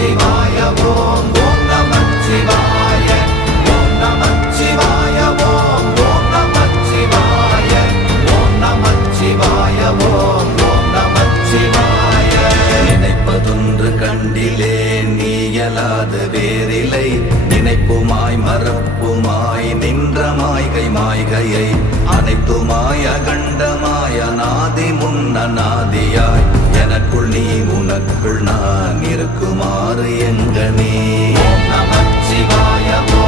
நமச்சிவாய ஓம் ஓம் நமச்சிவாய ஓம் நமச்சிவாய ஓம் ஓம் நமச்சிவாய ஓம் நமச்சிவாய ஓம் ஓம் நமச்சிவாய. நினைப்பதொன்று கண்டிலே நீயலாது வேறில்லை, நினைப்புமாய் மறப்புமாய் நின்ற மாய்கை மாய்கையை அனைத்துமாய் அகண்டமாய் அநாதி முன்னநாதியாய் எனக்குள் நீ உனக்குள் நான் இருக்குமாறு எங்கனே. ஓம் நமச்சிவாய ஓம்